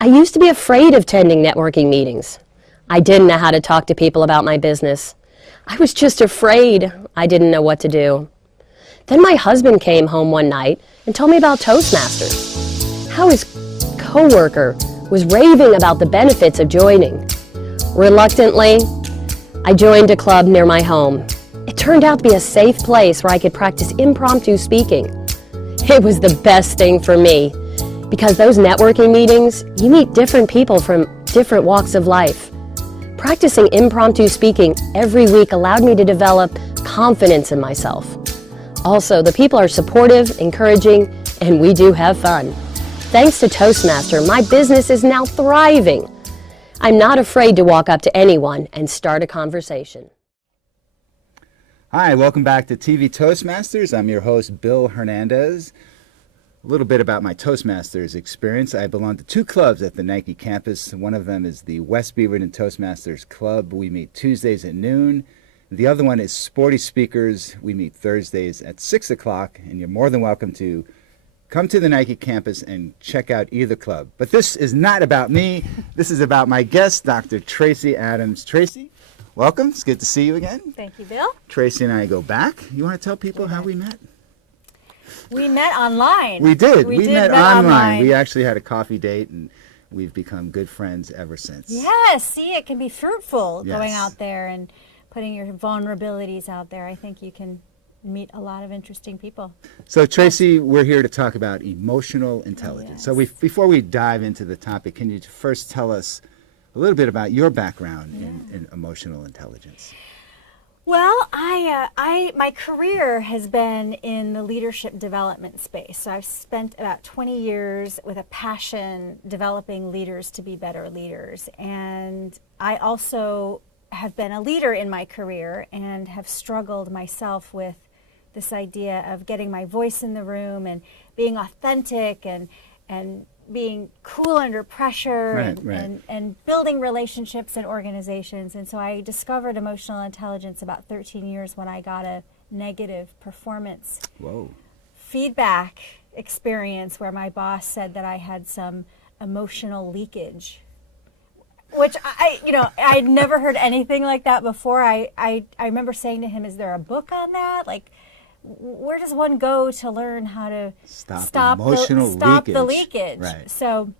I used to be afraid of attending networking meetings. I didn't know how to talk to people about my business. I was just afraid. I didn't know what to do. Then my husband came home one night and told me about Toastmasters, how his coworker was raving about the benefits of joining. Reluctantly, I joined a club near my home. It turned out to be a safe place where I could practice impromptu speaking. It was the best thing for me, because those networking meetings, you meet different people from different walks of life. Practicing impromptu speaking every week allowed me to develop confidence in myself. Also, the people are supportive, encouraging, and we do have fun. Thanks to Toastmaster, my business is now thriving. I'm not afraid to walk up to anyone and start a conversation. Hi, welcome back to TV Toastmasters. I'm your host, Bill Hernandez. A little bit about my Toastmasters experience. I belong to two clubs at the Nike campus. One of them is the West Beaverton Toastmasters Club. We meet Tuesdays at noon. The other one is Sporty Speakers. We meet Thursdays at 6 o'clock, and you're more than welcome to come to the Nike campus and check out either club. But this is not about me. This is about my guest, Dr. Tracey Adams. Tracey, welcome. It's good to see you again. Thank you, Bill. Tracey and I go back. You want to tell people how we met? We met online. We did. We met online. We actually had a coffee date, and we've become good friends ever since. Yes. See, it can be fruitful going Yes. out there and putting your vulnerabilities out there. I think you can meet a lot of interesting people. So, Tracey, we're here to talk about emotional intelligence. Yes. So before we dive into the topic, can you first tell us a little bit about your background in emotional intelligence? Well, my career has been in the leadership development space. So I've spent about 20 years with a passion developing leaders to be better leaders. And I also have been a leader in my career and have struggled myself with this idea of getting my voice in the room and being authentic and being cool under pressure and building relationships in organizations. And so I discovered emotional intelligence about 13 years when I got a negative performance feedback experience where my boss said that I had some emotional leakage, which I'd never heard anything like that before. I remember saying to him, "Is there a book on that? Like, where does one go to learn how to stop the leakage?" Right. So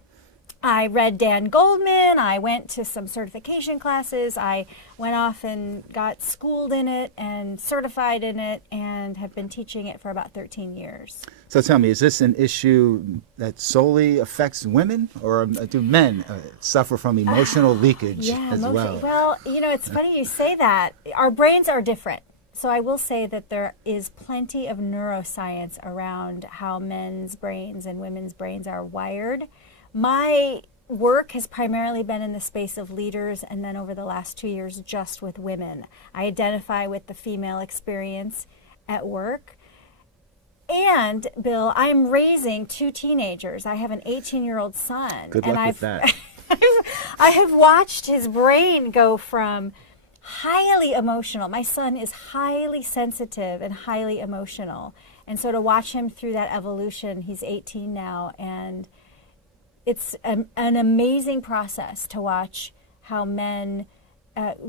I read Dan Goldman. I went to some certification classes. I went off and got schooled in it and certified in it and have been teaching it for about 13 years. So tell me, is this an issue that solely affects women, or do men suffer from emotional leakage as well? Well, it's funny you say that. Our brains are different. So I will say that there is plenty of neuroscience around how men's brains and women's brains are wired. My work has primarily been in the space of leaders, and then over the last 2 years just with women. I identify with the female experience at work. And, Bill, I'm raising 2 teenagers. I have an 18-year-old son. Good luck with that. I have watched his brain go from highly emotional. My son is highly sensitive and highly emotional. And so to watch him through that evolution, he's 18 now, and it's an amazing process to watch how men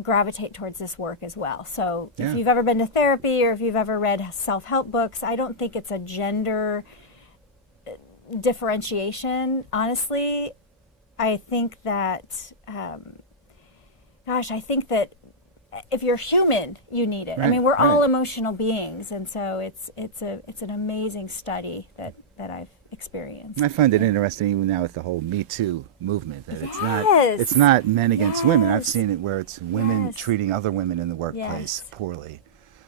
gravitate towards this work as well. So if you've ever been to therapy or if you've ever read self-help books, I don't think it's a gender differentiation. Honestly, I think that, I think that if you're human, you need it. Right, I mean, we're all emotional beings, and so it's an amazing study that I've experienced. I find it interesting even now with the whole Me Too movement that it's not men against women. I've seen it where it's women treating other women in the workplace poorly.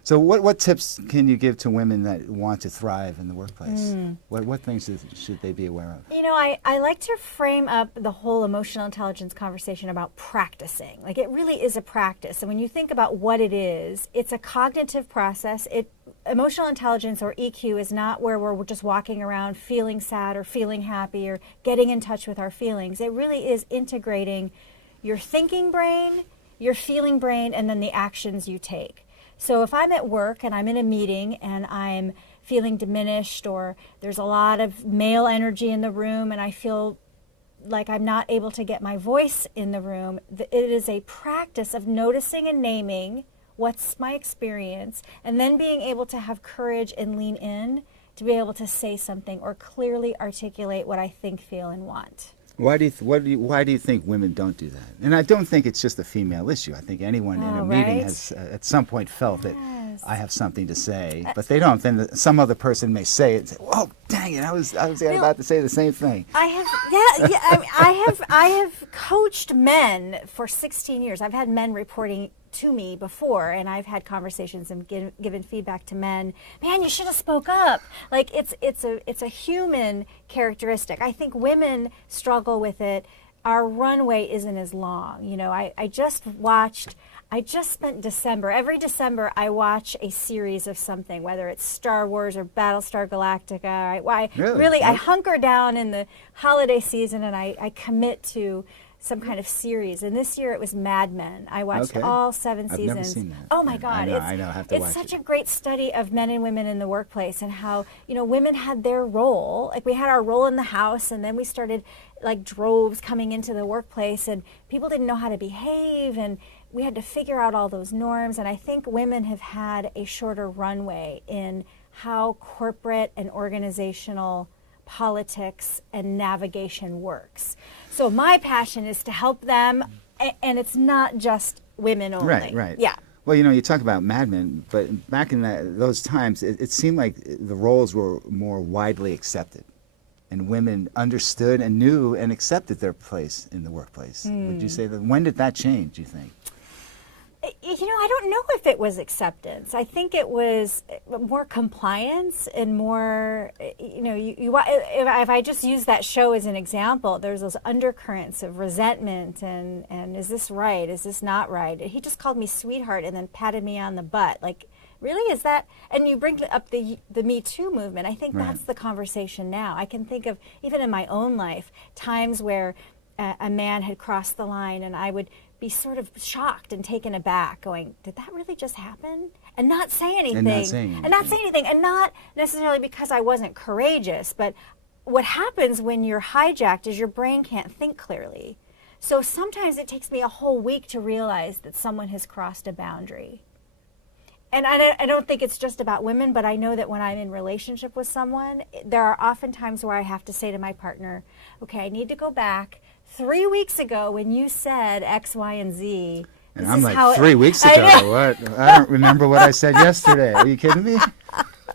So what tips can you give to women that want to thrive in the workplace? What things should they be aware of? I like to frame up the whole emotional intelligence conversation about practicing. Like, it really is a practice. And when you think about what it is, it's a cognitive process. Emotional intelligence, or EQ, is not where we're just walking around feeling sad or feeling happy or getting in touch with our feelings. It really is integrating your thinking brain, your feeling brain, and then the actions you take. So if I'm at work and I'm in a meeting and I'm feeling diminished, or there's a lot of male energy in the room and I feel like I'm not able to get my voice in the room. It is a practice of noticing and naming what's my experience, and then being able to have courage and lean in to be able to say something or clearly articulate what I think, feel, and want. Why do you think women don't do that? And I don't think it's just a female issue. I think anyone in a meeting right? has at some point felt that I have something to say, but they don't. Then some other person may say it and say, "Whoa, dang it! I was about to say the same thing." I have I have coached men for 16 years. I've had men reporting to me before, and I've had conversations and given feedback to men. Man, you should have spoke up. Like it's a human characteristic. I think women struggle with it. Our runway isn't as long. You know, I just spent December. Every December, I watch a series of something, whether it's Star Wars or Battlestar Galactica. I hunker down in the holiday season, and I commit to some kind of series. And this year it was Mad Men. I watched all 7 seasons. I've never seen that. Oh my God. I know. I have to watch it. It's such a great study of men and women in the workplace, and how, you know, women had their role. Like we had our role in the house, and then we started like droves coming into the workplace, and people didn't know how to behave, and we had to figure out all those norms. And I think women have had a shorter runway in how corporate and organizational politics and navigation works. So my passion is to help them, and it's not just women only. Right. Yeah. Well, you know, you talk about Mad Men, but back in those times, it seemed like the roles were more widely accepted, and women understood and knew and accepted their place in the workplace. Would you say that? When did that change, do you think? You know, I don't know if it was acceptance. I think it was more compliance and more, you know, if I just use that show as an example, there's those undercurrents of resentment and is this right? Is this not right? He just called me sweetheart and then patted me on the butt. Like, really, is that? And you bring up the Me Too movement. I think that's the conversation now. I can think of, even in my own life, times where a man had crossed the line, and I would be sort of shocked and taken aback, going, did that really just happen? And not say anything. And not necessarily because I wasn't courageous, but what happens when you're hijacked is your brain can't think clearly. So sometimes it takes me a whole week to realize that someone has crossed a boundary. And I don't think it's just about women, but I know that when I'm in relationship with someone, there are often times where I have to say to my partner, okay, I need to go back 3 weeks ago when you said X, Y, and Z. And I'm like, 3 weeks ago? What? I don't remember what I said yesterday. Are you kidding me?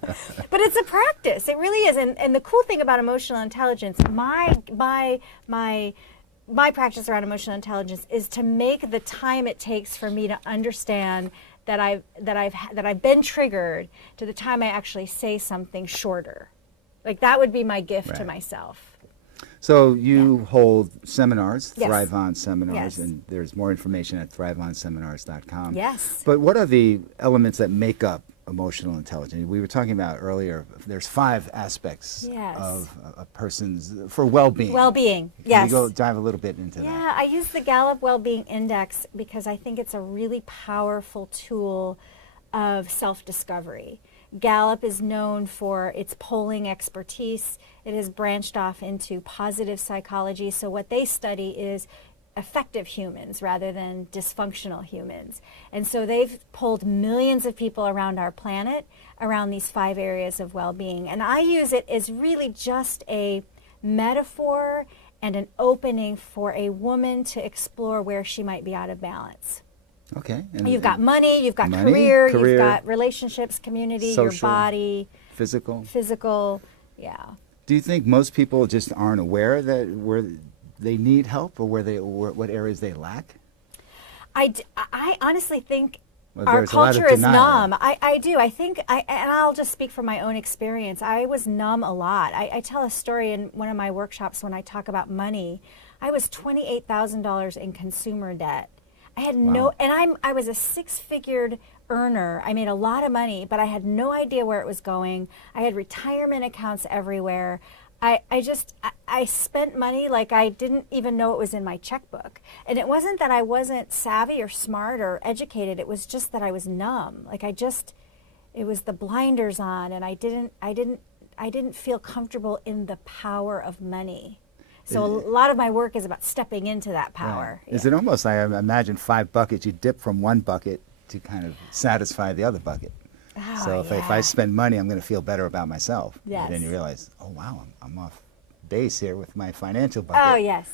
But it's a practice. It really is. And the cool thing about emotional intelligence, my practice around emotional intelligence is to make the time it takes for me to understand that I've been triggered to the time I actually say something shorter. Like that would be my gift to myself. So you hold seminars, Yes. Thrive On seminars, Yes. and there's more information at thriveonseminars.com. Yes. But what are the elements that make up emotional intelligence? We were talking about earlier, there's 5 aspects of a person's, for well-being. Well-being, Can yes. you go dive a little bit into that? Yeah, I use the Gallup Well-Being Index because I think it's a really powerful tool of self-discovery. Gallup is known for its polling expertise. It has branched off into positive psychology. So what they study is effective humans rather than dysfunctional humans. And so they've polled millions of people around our planet around these 5 areas of well-being. And I use it as really just a metaphor and an opening for a woman to explore where she might be out of balance. Okay. You've got money, you've got money, career, you've got relationships, community, social, your body, physical. Yeah. Do you think most people just aren't aware that where they need help, or what areas they lack? I honestly think Well, our there's a lot of culture is denial. numb. I do. I think, and I'll just speak from my own experience. I was numb a lot. I tell a story in one of my workshops when I talk about money. I was $28,000 in consumer debt. I had I was a 6-figured earner. I made a lot of money, but I had no idea where it was going. I had retirement accounts everywhere. I spent money like I didn't even know it was in my checkbook. And it wasn't that I wasn't savvy or smart or educated. It was just that I was numb. Like it was the blinders on, and I didn't feel comfortable in the power of money. So a lot of my work is about stepping into that power. Right. Is it almost, I imagine, 5 buckets, you dip from one bucket to kind of satisfy the other bucket. Oh, So if I spend money, I'm going to feel better about myself. Yes. And then you realize, oh wow, I'm off base here with my financial bucket. Oh, yes.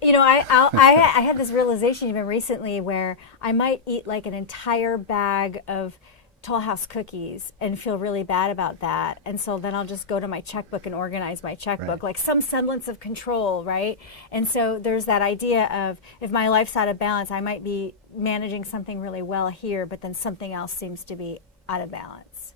You know, I had this realization even recently where I might eat like an entire bag of Toll House cookies and feel really bad about that. And so then I'll just go to my checkbook and organize my checkbook, like some semblance of control, right? And so there's that idea of if my life's out of balance, I might be managing something really well here, but then something else seems to be out of balance.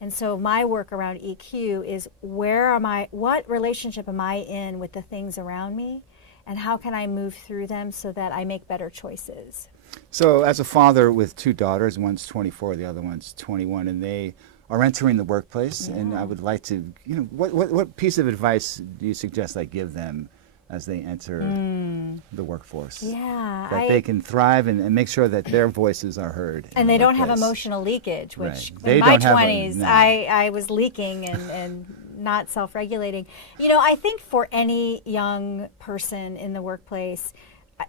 And so my work around EQ is what relationship am I in with the things around me, and how can I move through them so that I make better choices? So as a father with 2 daughters, one's 24, the other one's 21, and they are entering the workplace, and I would like to, what piece of advice do you suggest I give them as they enter the workforce? Yeah. That they can thrive and make sure that their voices are heard. And they don't have emotional leakage, which in my 20s, I was leaking and not self-regulating. I think for any young person in the workplace,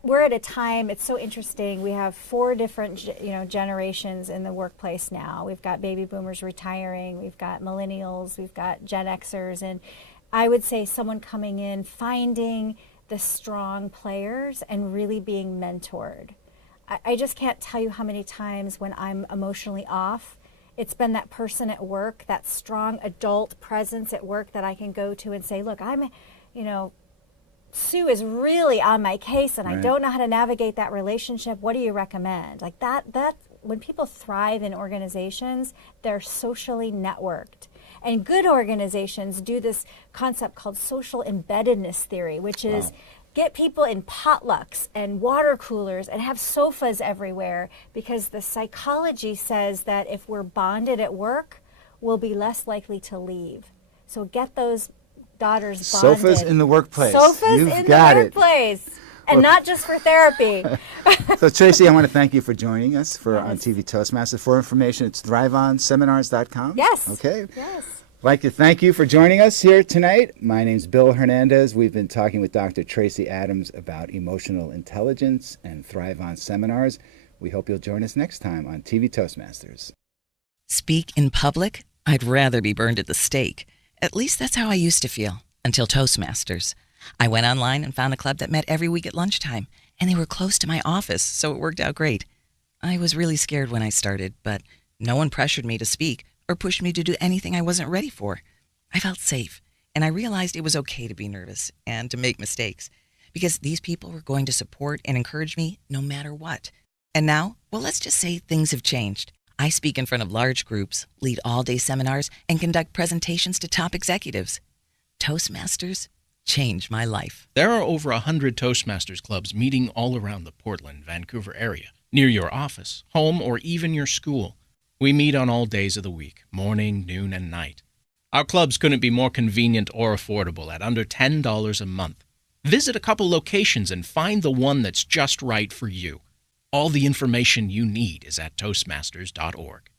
we're at a time, it's so interesting, we have 4 different generations in the workplace now. We've got baby boomers retiring, we've got millennials, we've got Gen Xers, and I would say someone coming in, finding the strong players and really being mentored. I just can't tell you how many times when I'm emotionally off, it's been that person at work, that strong adult presence at work that I can go to and say, look, Sue is really on my case and I don't know how to navigate that relationship. What do you recommend? Like that when people thrive in organizations, they're socially networked. And good organizations do this concept called social embeddedness theory, which is get people in potlucks and water coolers and have sofas everywhere, because the psychology says that if we're bonded at work, we'll be less likely to leave. So get those daughters bonded. Sofas in the workplace. Sofas in the workplace. And not just for therapy. So Tracey, I want to thank you for joining us on TV Toastmasters. For information, it's thriveonseminars.com. Yes. Okay. Yes. I'd like to thank you for joining us here tonight. My name's Bill Hernandez. We've been talking with Dr. Tracey Adams about emotional intelligence and Thrive On seminars. We hope you'll join us next time on TV Toastmasters. Speak in public? I'd rather be burned at the stake. At least that's how I used to feel, until Toastmasters. I went online and found a club that met every week at lunchtime, and they were close to my office, so it worked out great. I was really scared when I started, but no one pressured me to speak or pushed me to do anything I wasn't ready for. I felt safe, and I realized it was okay to be nervous and to make mistakes, because these people were going to support and encourage me no matter what. And now, well, let's just say things have changed. I speak in front of large groups, lead all-day seminars, and conduct presentations to top executives. Toastmasters changed my life. There are over 100 Toastmasters clubs meeting all around the Portland, Vancouver area, near your office, home, or even your school. We meet on all days of the week, morning, noon, and night. Our clubs couldn't be more convenient or affordable at under $10 a month. Visit a couple locations and find the one that's just right for you. All the information you need is at Toastmasters.org.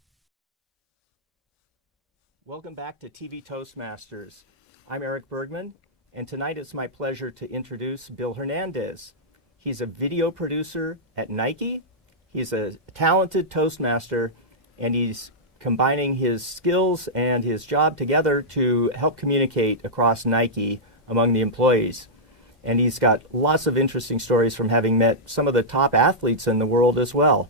Welcome back to TV Toastmasters. I'm Erik Bergman, and tonight it's my pleasure to introduce Bill Hernandez. He's a video producer at Nike. He's a talented Toastmaster, and he's combining his skills and his job together to help communicate across Nike among the employees. And he's got lots of interesting stories from having met some of the top athletes in the world as well.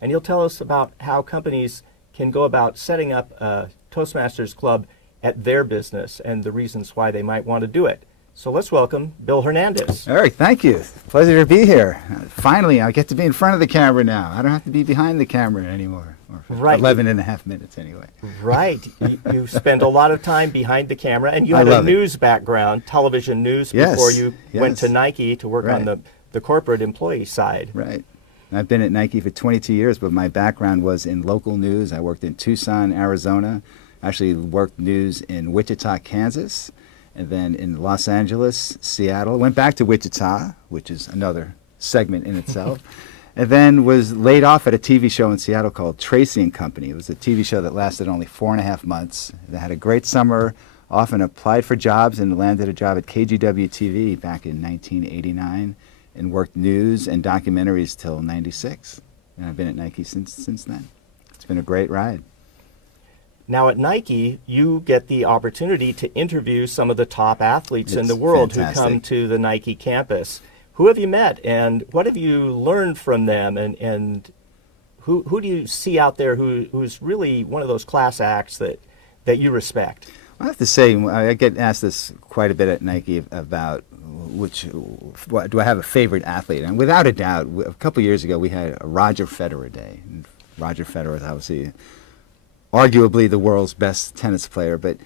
And he'll tell us about how companies can go about setting up a Toastmasters club at their business and the reasons why they might want to do it. So let's welcome Bill Hernandez. Erik, thank you. Pleasure to be here. Finally, I get to be in front of the camera now. I don't have to be behind the camera anymore. Right. 11 and a half minutes anyway. Right. You spend a lot of time behind the camera, and you had a news background, television news, before you went to Nike to work on the corporate employee side. Right. I've been at Nike for 22 years, but my background was in local news. I worked in Tucson, Arizona. Actually worked news in Wichita, Kansas, and then in Los Angeles, Seattle. Went back to Wichita, which is another segment in itself. And then was laid off at a TV show in Seattle called Tracey and Company. It was a TV show that lasted only 4.5 months. They had a great summer often applied for jobs and landed a job at KGW-TV back in 1989 and worked news and documentaries till 96. And I've been at Nike since then. It's been a great ride. Now at Nike, you get the opportunity to interview some of the top athletes in It's the world fantastic. who come to the Nike campus. Who have you met, and what have you learned from them, and who do you see out there who's really one of those class acts that you respect? I have to say, I get asked this quite a bit at Nike about do I have a favorite athlete? And without a doubt, a couple years ago we had a Roger Federer Day. And Roger Federer is obviously arguably the world's best tennis player, but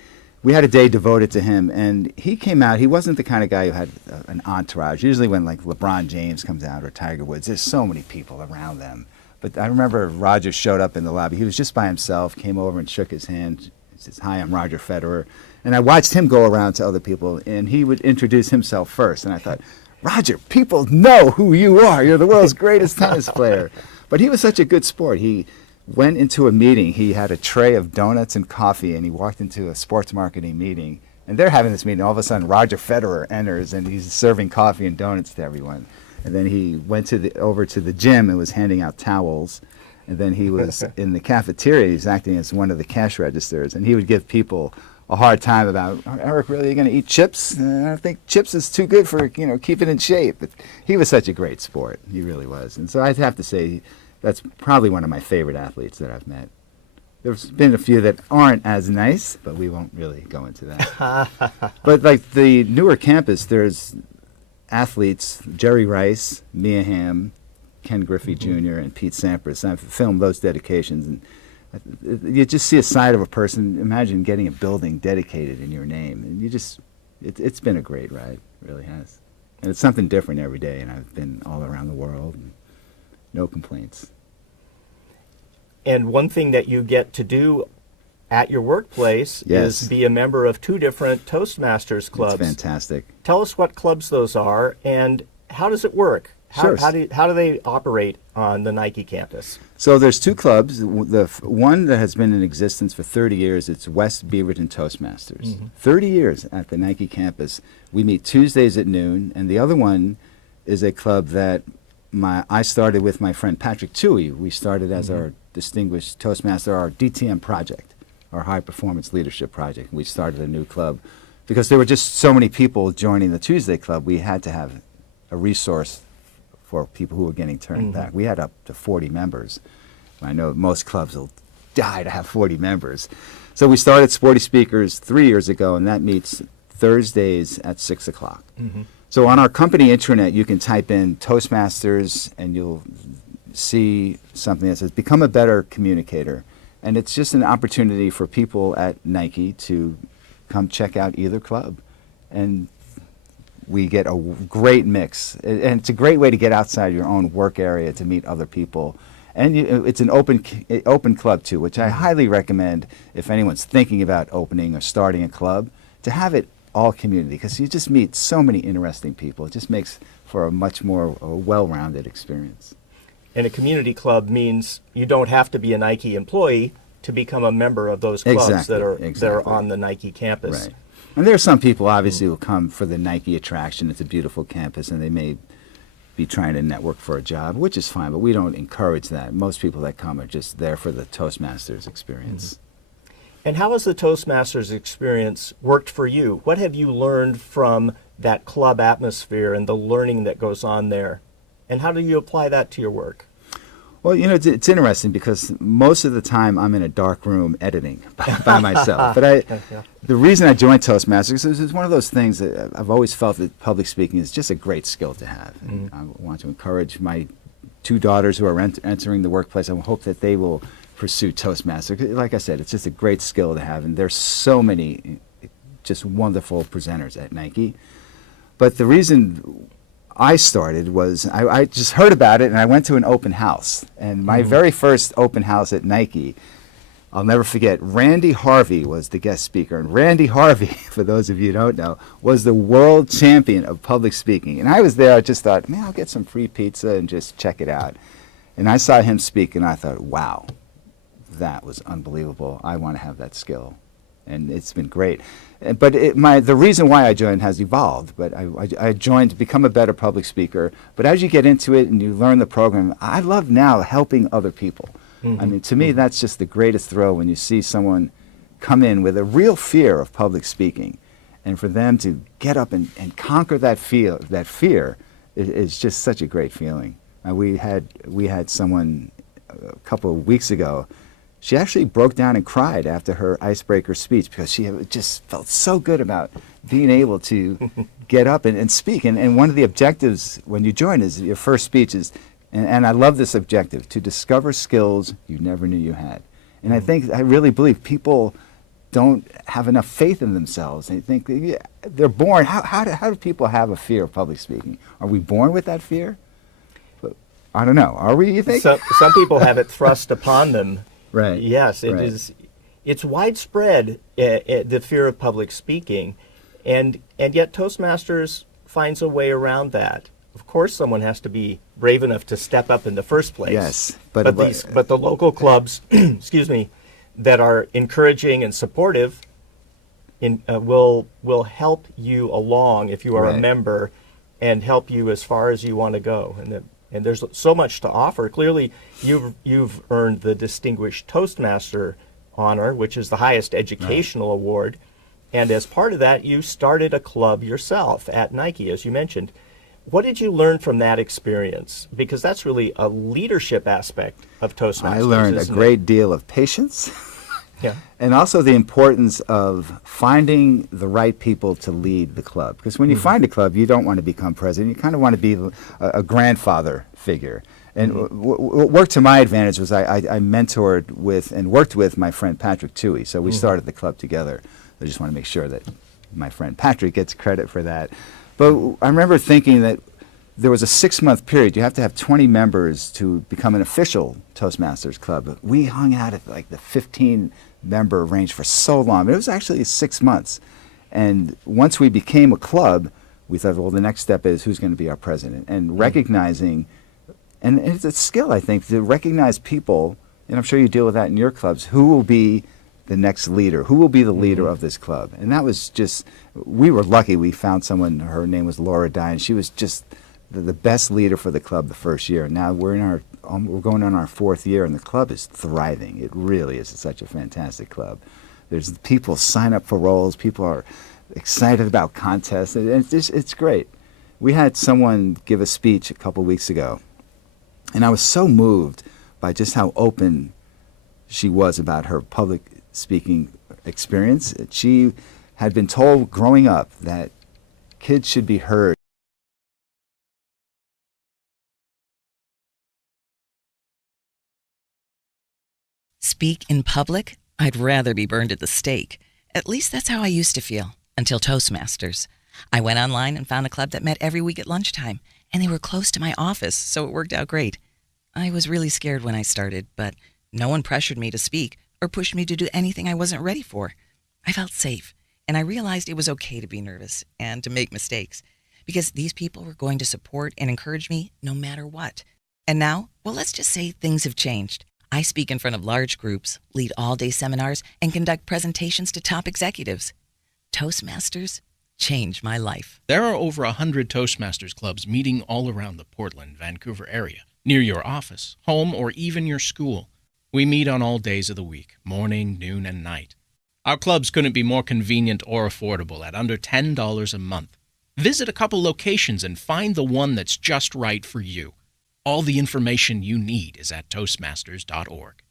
we had a day devoted to him, and he came out. He wasn't the kind of guy who had an entourage. Usually when like LeBron James comes out or Tiger Woods, there's so many people around them. But I remember Roger showed up in the lobby. He was just by himself, came over and shook his hand. He says, "Hi, I'm Roger Federer." And I watched him go around to other people, and he would introduce himself first. And I thought, Roger, people know who you are. You're the world's greatest tennis player. But he was such a good sport. He went into a meeting. He had a tray of donuts and coffee, and he walked into a sports marketing meeting. And they're having this meeting. All of a sudden, Roger Federer enters, and he's serving coffee and donuts to everyone. And then he went over to the gym and was handing out towels. And then he was in the cafeteria. He was acting as one of the cash registers. And he would give people a hard time about, Erik, really, you're going to eat chips? I think chips is too good for, keeping in shape. But he was such a great sport. He really was. And so I'd have to say that's probably one of my favorite athletes that I've met. There's been a few that aren't as nice, but we won't really go into that. But like the newer campus, there's athletes, Jerry Rice, Mia Hamm, Ken Griffey Jr., and Pete Sampras. I've filmed those dedications, and you just see a side of a person. Imagine getting a building dedicated in your name, and it's been a great ride, it really has. And it's something different every day, and I've been all around the world, and no complaints. And one thing that you get to do at your workplace Yes. is be a member of 2 different Toastmasters clubs. It's fantastic. Tell us what clubs those are, and how does it work? Sure. How do they operate on the Nike campus? So there's 2 clubs. The one that has been in existence for 30 years, it's West Beaverton Toastmasters. 30 years at the Nike campus. We meet Tuesdays at noon, and the other one is a club that I started with my friend Patrick Toohey. We started as our distinguished Toastmaster, our DTM project, our High Performance Leadership Project. We started a new club because there were just so many people joining the Tuesday club. We had to have a resource for people who were getting turned back. We had up to 40 members. I know most clubs will die to have 40 members. So we started Sporty Speakers 3 years ago, and that meets Thursdays at 6 o'clock. So on our company intranet, you can type in Toastmasters, and you'll see something that says, become a better communicator. And it's just an opportunity for people at Nike to come check out either club. And we get a great mix. And it's a great way to get outside your own work area to meet other people. And it's an open club, too, which I highly recommend if anyone's thinking about opening or starting a club, to have it all community, because you just meet so many interesting people. It just makes for a much more well-rounded experience. And a community club means you don't have to be a Nike employee to become a member of those clubs that are on the Nike campus. Right. And there are some people, obviously, who come for the Nike attraction. It's a beautiful campus, and they may be trying to network for a job, which is fine, but we don't encourage that. Most people that come are just there for the Toastmasters experience. And how has the Toastmasters experience worked for you? What have you learned from that club atmosphere and the learning that goes on there? And how do you apply that to your work? Well, it's interesting because most of the time I'm in a dark room editing by myself. But the reason I joined Toastmasters is it's one of those things that I've always felt that public speaking is just a great skill to have. And I want to encourage my 2 daughters who are entering the workplace. I hope that they will pursue Toastmasters. Like I said, it's just a great skill to have. And there's so many just wonderful presenters at Nike. But the reason I started was I just heard about it, and I went to an open house. And my very first open house at Nike, I'll never forget, Randy Harvey was the guest speaker. And Randy Harvey, for those of you who don't know, was the world champion of public speaking. And I was there, I just thought, man, I'll get some free pizza and just check it out. And I saw him speak, and I thought, wow, that was unbelievable. I want to have that skill. and it's been great. But the reason why I joined has evolved. But I joined to become a better public speaker. But as you get into it and you learn the program, I love now helping other people. I mean, to me, that's just the greatest thrill when you see someone come in with a real fear of public speaking, and for them to get up and conquer that fear is just such a great feeling. We had someone a couple of weeks ago. She actually broke down and cried after her icebreaker speech because she just felt so good about being able to get up and speak. And one of the objectives when you join is your first speech is, and I love this objective, to discover skills you never knew you had. And I really believe people don't have enough faith in themselves. They think they're born. How do people have a fear of public speaking? Are we born with that fear? I don't know. Are we, you think? Some people have it thrust upon them. Right. Yes, it is. It's widespread, the fear of public speaking, and yet Toastmasters finds a way around that. Of course, someone has to be brave enough to step up in the first place. Yes, but the local clubs, excuse me, that are encouraging and supportive, will help you along if you are a member, and help you as far as you want to go. And there's so much to offer. Clearly, you've earned the Distinguished Toastmaster honor, which is the highest educational award. And as part of that, you started a club yourself at Nike, as you mentioned. What did you learn from that experience? Because that's really a leadership aspect of Toastmasters. I learned a great deal of patience. Yeah. And also the importance of finding the right people to lead the club. Because when you find a club, you don't want to become president. You kind of want to be a grandfather figure. And what worked to my advantage was I mentored with and worked with my friend Patrick Toohey. So we started the club together. I just want to make sure that my friend Patrick gets credit for that. But I remember thinking that there was a 6-month period. You have to have 20 members to become an official Toastmasters club. We hung out at like the 15-member range for so long. But it was actually 6 months. And once we became a club, we thought, well, the next step is who's going to be our president. And recognizing, and it's a skill, I think, to recognize people, and I'm sure you deal with that in your clubs, who will be the next leader, who will be the leader of this club. And that was just, we were lucky. We found someone, her name was Laura Dye, and she was just the best leader for the club the first year. Now we're going on our 4th year, and the club is thriving. It really is such a fantastic club. There's people sign up for roles. People are excited about contests, and it's great. We had someone give a speech a couple weeks ago, and I was so moved by just how open she was about her public speaking experience. She had been told growing up that kids should be heard. Speak in public? I'd rather be burned at the stake. At least that's how I used to feel, until Toastmasters. I went online and found a club that met every week at lunchtime, and they were close to my office, so it worked out great. I was really scared when I started, but no one pressured me to speak or pushed me to do anything I wasn't ready for. I felt safe, and I realized it was okay to be nervous and to make mistakes, because these people were going to support and encourage me no matter what. And now, well, let's just say things have changed. I speak in front of large groups, lead all-day seminars, and conduct presentations to top executives. Toastmasters changed my life. There are over 100 Toastmasters clubs meeting all around the Portland, Vancouver area, near your office, home, or even your school. We meet on all days of the week, morning, noon, and night. Our clubs couldn't be more convenient or affordable at under $10 a month. Visit a couple locations and find the one that's just right for you. All the information you need is at Toastmasters.org.